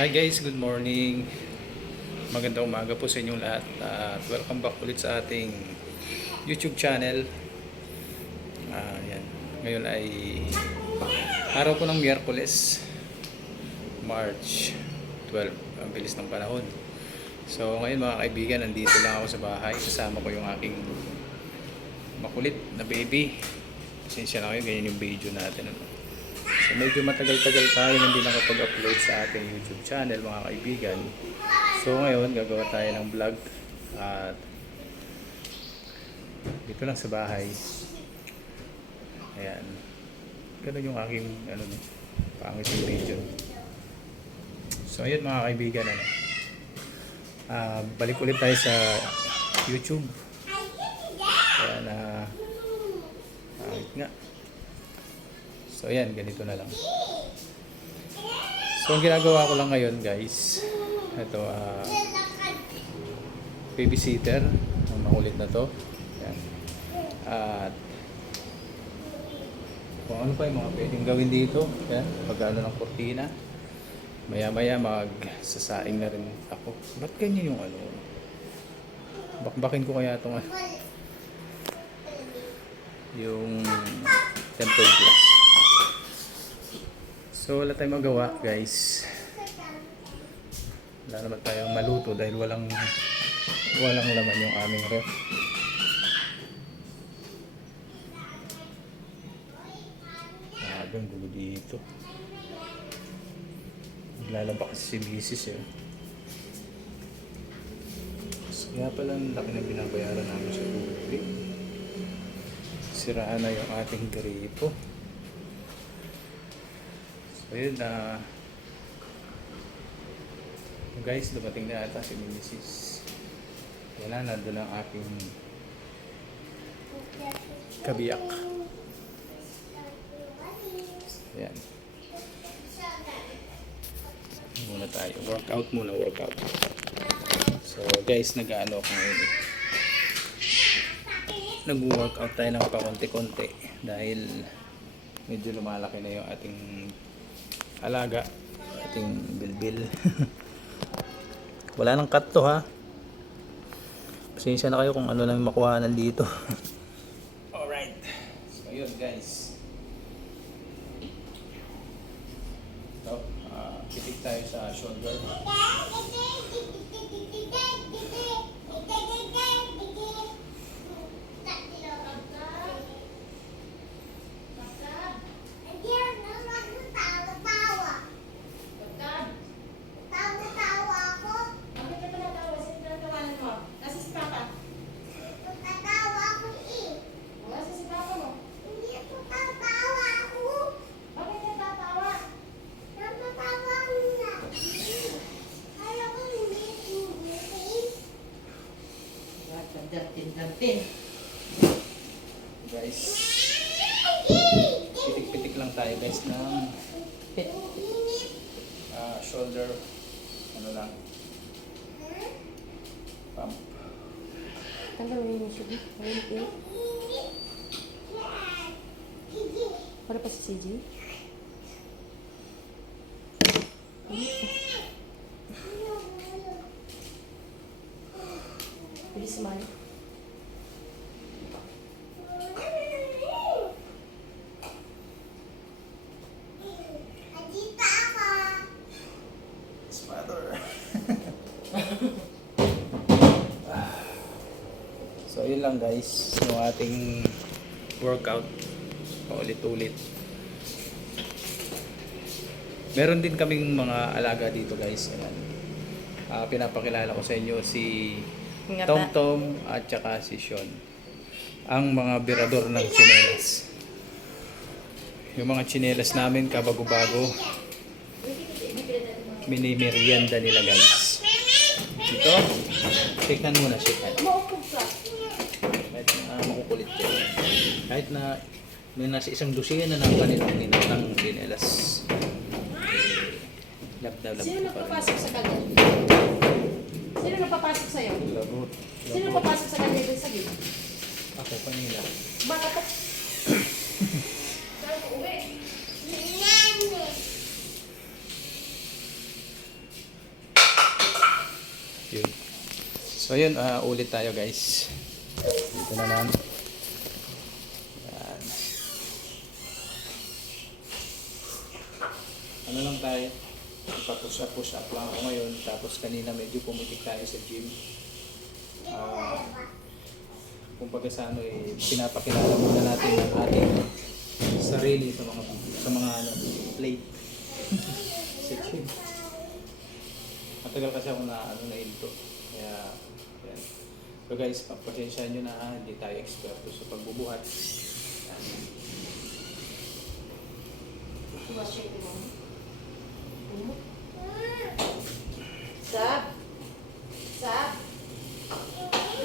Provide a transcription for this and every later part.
Hi guys, good morning. Magandang umaga po sa inyong lahat. At welcome back ulit sa ating YouTube channel. Ah, yan. Ngayon ay araw po ng Miyerkules, March 12. Ang bilis ng panahon. So ngayon mga kaibigan, nandito lang ako sa bahay. Kasama ko yung aking makulit na baby. Pasensya na kayo, ganyan yung video natin. Ano. So medyo matagal-tagal tayo hindi nakapag-upload sa ating YouTube channel mga kaibigan. So ngayon gagawa tayo ng vlog at dito lang sa bahay. Ayan. Ganun yung aking ano no, pangit yung video. So ayun mga kaibigan ano. Ah, balik ulit tayo sa YouTube. Kaya na pangit nga. So ayan, ganito na lang. So ang ginagawa ko lang ngayon guys, ito ah babysitter, ang makulit na to. Ayan. At kung ano pa yung mga pwedeng gawin dito, ayan, pag ano ng kurtina. Maya maya magsasaing na rin ako. Ba't ganyan yung ano? Bakbakin ko kaya itong ano? Yung temple glass. So wala tayong magawa guys. Wala naman tayong maluto dahil walang walang laman yung aming ref. Magang gulo dito. Naglalaba kasi si misis eh. Kaya pala ang laki na binabayaran namin sa tubig. Siraan na yung ating gripo. So yun na guys, dumating na ata si Mrs. Wala na doon ang aking kabiyak. Ayan. Muna tayo. Workout muna, workout. So guys, nag-ano ako ngayon. Nag-workout tayo ng pakonti-konti dahil medyo lumalaki na yung ating alaga. Ating bilbil. Wala nang cut to ha? Pasensya na kayo kung ano lang makuha dito. Alright. So yun guys. So uh, pitik tayo sa shoulder Bakit ka tumatawa? Sino tinatawanan mo? Nasa si Papa? Nasa si Papa mo? Bakit ka tatawa? Gantin-gantin. guys pitik-pitik lang tayo uh, shoulder ano lang pump Tanggalin mo siya. Tanggalin mo. Para pa si CJ? Bilis man. Smother. so, yun lang guys. Yung ating workout. Paulit-ulit. Meron din kaming mga alaga dito guys. Ayan. Ah, pinapakilala ko sa inyo si Tom Tom at saka si Sean. Ang mga birador ng chinelas. Yung mga chinelas namin kabago-bago minimerienda nila guys. Ito, shakehan muna, shakehan. Maupog ka. Kahit makulit yan. Kahit na may nasa isang dosena na ng kanilang ninatang sinelas. Lap na lap Sino nagpapasok sa kanya? Sino nagpapasok sa'yo? Labot. Sino nagpapasok sa kanya dun sa gate? Ako kanila. Bakit? Saan? Yun. So yun, ah, ulit tayo guys. Dito na namin. Ano lang tayo? Ipa-push up, push up lang ako ngayon. Tapos kanina medyo pumitik tayo sa gym. Ah, kumbaga sa ano eh, pinapakilala muna natin ang ating sarili sa mga sa mga ano, plate. sa gym. Matagal kasi ako na ano na into. Kaya yan. So guys, pagpasensya nyo na ah, hindi tayo eksperto sa pagbubuhat. Yan. Sab? Sab?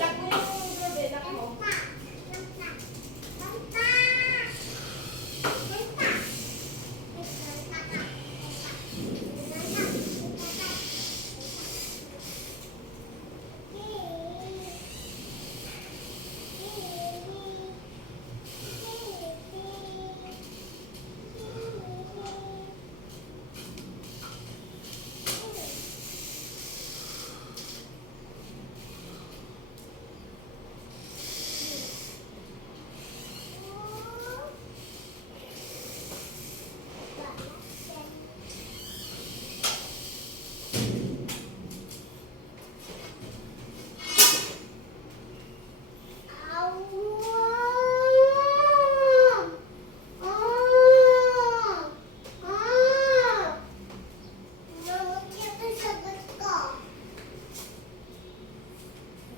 Lock mo yung grabe, lock mo.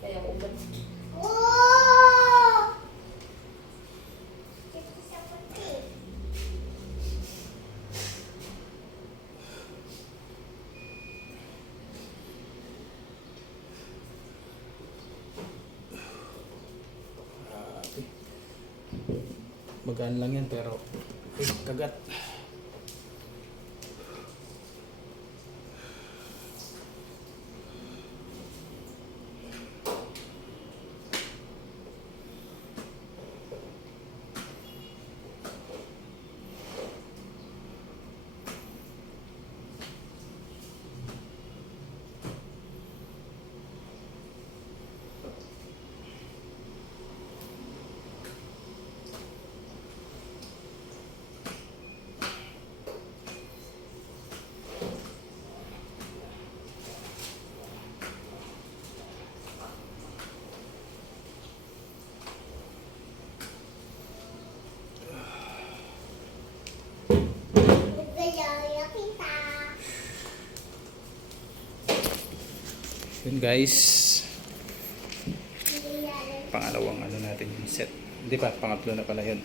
Kaya ubat. Grabe. Magaan lang yan pero eh, kagat. Yun guys, pangalawang ano natin yung set. Hindi pa, pangatlo na pala yun.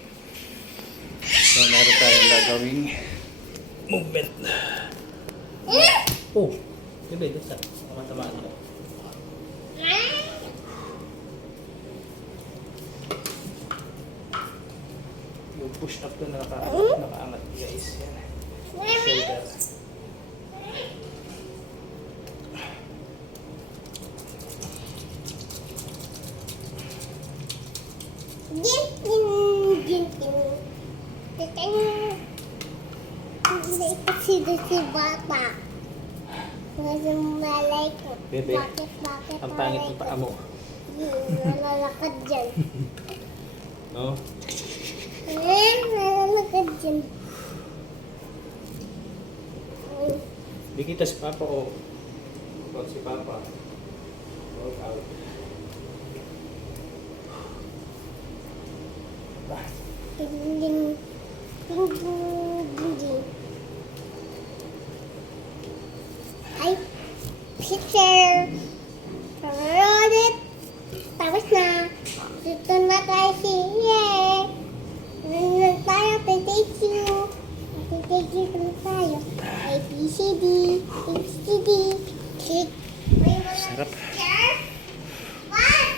So meron tayong gagawing movement. Oh, yun ba yun sa kamatamaan ko? Yung push up to na naka, guys. Yan. Shoulder. Sino si Bata? Kasi malay ko. Bebe, Bakit, bakit Ang pangit ng paa mo. Nalalakad dyan. No? Eh, nalalakad dyan. Hmm, Di kita si Papa o Huwag si Papa. Work out. Ding. Ding, ding, ding, ding. Ay, picture. Rodet. Tapos na. Dito na tayo si Yay. Nandun tayo, thank you. Thank you na tayo. A, B, C, D. A, B, C, D. Click. May mga Sarap. picture? What?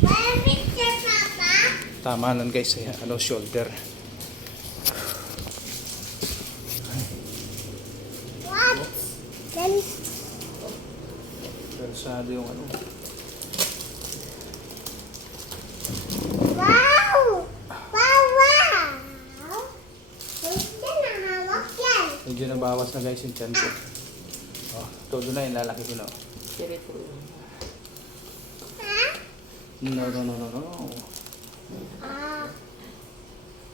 What picture, Papa? Tama nun guys, ayan, ano, shoulder. What? Then, Persado yung ano. wow! Wow, wow! Medyo nabawas na guys yung chan ko. Oh, todo na yun, lalaki ko na. oh. No, no, no, no, no.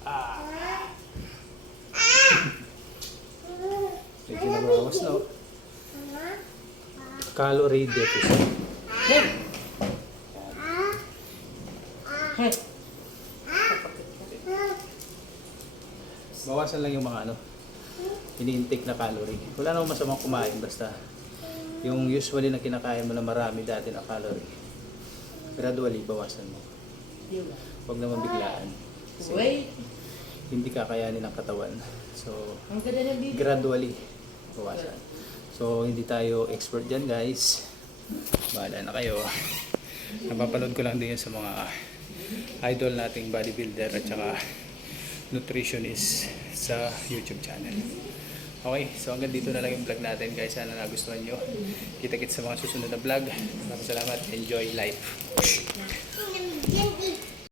Ah. Medyo nabawas na. oh. Calorie deficit. Ah. Ah. Bawasan lang yung mga ano, ini-intake na calorie. Wala namang masamang kumain basta yung usually na kinakain mo na marami dati na calorie. Gradually, bawasan mo. Huwag naman biglaan. Kasi Wait. hindi kakayanin ng katawan. So, Ang ganda ng video. gradually, bawasan. So, hindi tayo expert dyan guys. Bahala na kayo. Napapanood ko lang din yun sa mga idol nating bodybuilder at saka nutritionist sa YouTube channel. Okay, so hanggang dito na lang yung vlog natin guys. Sana nagustuhan nyo. Kita-kits sa mga susunod na vlog. Maraming salamat. Enjoy life.